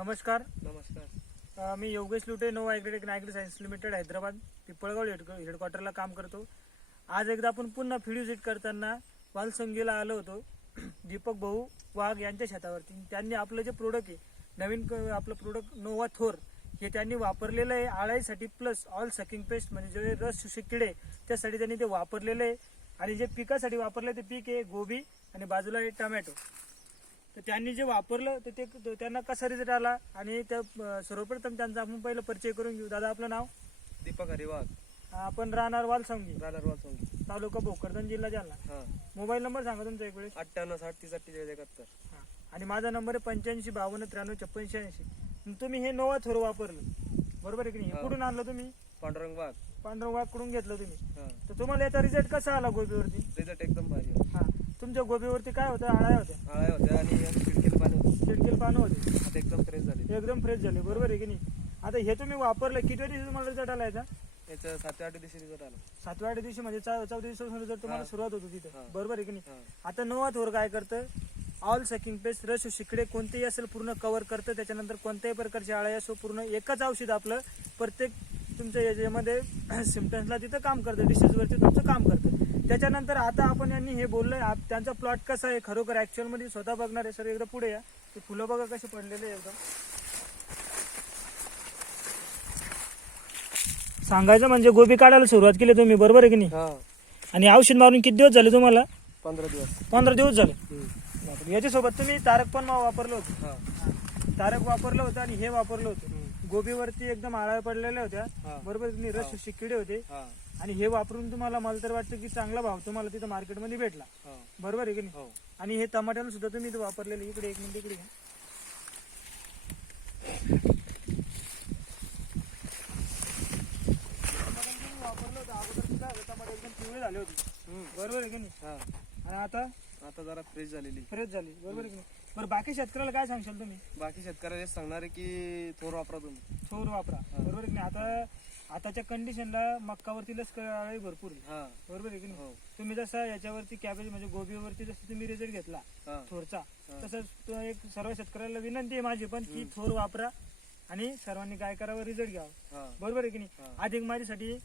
नमस्कार. नमस्कार. मी योगेश लुटे, नो Agrotech agro science limited, Hyderabad Pimpalgaon हेडक्वार्टरला काम करतो. आज एकदा आपण पुन्हा फील्ड व्हिजिट करताना वालसंगीला आलो होतो. दीपक भाऊ वाघ यांच्या शेतावरती त्यांनी आपलं जे प्रोडक्ट आहे नवीन आपलं प्रोडक्ट नोवा थोर हे त्यांनी वापरलेलं आहे आळाईसाठी प्लस ऑल सकिंग पेस्ट म्हणजे जे रस किडे त्यासाठी त्यांनी ते वापरलेलं आहे. आणि जे पिकासाठी वापरलं ते पीक आहे गोबी आणि बाजूला आहे टमॅटो. तर त्यांनी जे वापरलं तर ते त्यांना कसा रिझल्ट आला आणि त्या सर्वप्रथम त्यांचा आपण पहिलं परिचय करून घेऊ. दादा आपलं नाव? दीपक हरिवाग, आपण राहणार वालसंगी, तालुका भोकरदन, जिल्हा जालना. मोबाईल नंबर सांगा तुमचा एक वेळेस. 9860304871. आणि माझा नंबर आहे 8552935686. तुम्ही हे नोवा थोर वापरलं बरोबर आहे की नाही? कुठून आणलं तुम्ही? पांडुरंग पांढरवाग कडून घेतलं तुम्ही. हा. तर तुम्हाला याचा रिझल्ट कसा आला गोबीवरती? रिझल्ट एकदम भारी होता. हा, तुमच्या गोबीवरती काय होतं? आळ्या होत्या, आळ्या होत्या आणि खिडकीला पाणी होतं. चिडकिल पानं होते, आता एकदम फ्रेश झाले. एकदम फ्रेश झाले बरोबर आहे की नाही? आता हे तुम्ही वापरलं किती दिवशी तुम्हाला रिझल्ट आला याचा? याचं 7-8 दिवशी रिझल्ट आला. 7व्या दिवशी म्हणजे 14 दिवसापासून रिझल्ट तुम्हाला हा. सुरुवात होती तिथे हा. बरोबर आहे की नाही? हा. आता नोवा थोर काय करतं? ऑल सकिंग पेस्ट रस शिकडे कोणतेही असेल पूर्ण कव्हर करतं. त्याच्यानंतर कोणत्याही प्रकारची आळ्या असो पूर्ण एकच औषध आपलं प्रत्येक तुमच्या याच्यामध्ये सिम्पटम्सला तिथं काम करतं, डिसीजवरती तुमचं काम करतं. त्याच्यानंतर आता आपण यांनी हे बोललंय त्यांचा प्लॉट कसा आहे खरोखर ॲक्च्युअलमध्ये स्वतः बघणार आहे. सर एकदा पुढे या. ते फुलं बघा कसे पडलेले आहे एकदम. सांगायचं म्हणजे गोबी काढायला सुरुवात केली तुम्ही बरोबर आहे की नाही? हा. आणि औषध मारून किती दिवस झाले तुम्हाला? 15 दिवस. 15 दिवस झाले. याच्यासोबत तुम्ही तारक पण वापरलं होतं. हा. तारक वापरलं होतं आणि हे वापरलं होतं. गोबीवरती एकदम आळ्या पडलेल्या होत्या हा. बरोबर तुम्ही रस शिकडे होते. हा. आणि हे वापरून तुम्हाला मला तर वाटतं की चांगला भाव तुम्हाला तिथं मार्केटमध्ये भेटला हा. बरोबर आहे की नाही? हो. आणि हे टमाट्याला सुद्धा तुम्ही इथं वापरलेले. इकडे एक मिनिट इकडे घ्या. वापरलं होतं अगोदर सुद्धा टमाटे एकदम पिवळे झाले होते बरोबर आहे की नाही? हा. आणि आता जरा फ्रेश झालेली. फ्रेश झाली बरोबर आहे की नाही? बरं बाकी शेतकऱ्याला काय सांगशाल तुम्ही? बाकी शेतकऱ्याला सांगणार आहे की थोर वापरा तुम्ही. थोर वापरा बरोबर आहे की नाही? आताच्या कंडिशनला मक्कावरती लसकळी भरपूर आहे हा. बरोबर आहे की नाही? हो. तुम्ही जसं याच्यावरती कॅबेज म्हणजे गोबीवरती जसं तुम्ही रिझल्ट घेतला हा. थोरचा हा. तसंच तो एक सर्व शेतकऱ्याला विनंती आहे माझी पण की थोर वापरा आणि सर्वांनी काय करावं रिझल्ट घ्यावा हा. बरोबर आहे की नाही? हा. अधिक माहितीसाठी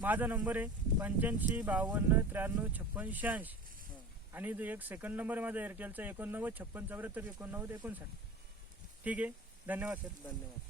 माझा नंबर आहे 8552935686 हा. आणि तो एक सेकंड नंबर आहे माझा एअरटेलचा 89 56 74 89 59. ठीक आहे, धन्यवाद सर. धन्यवाद.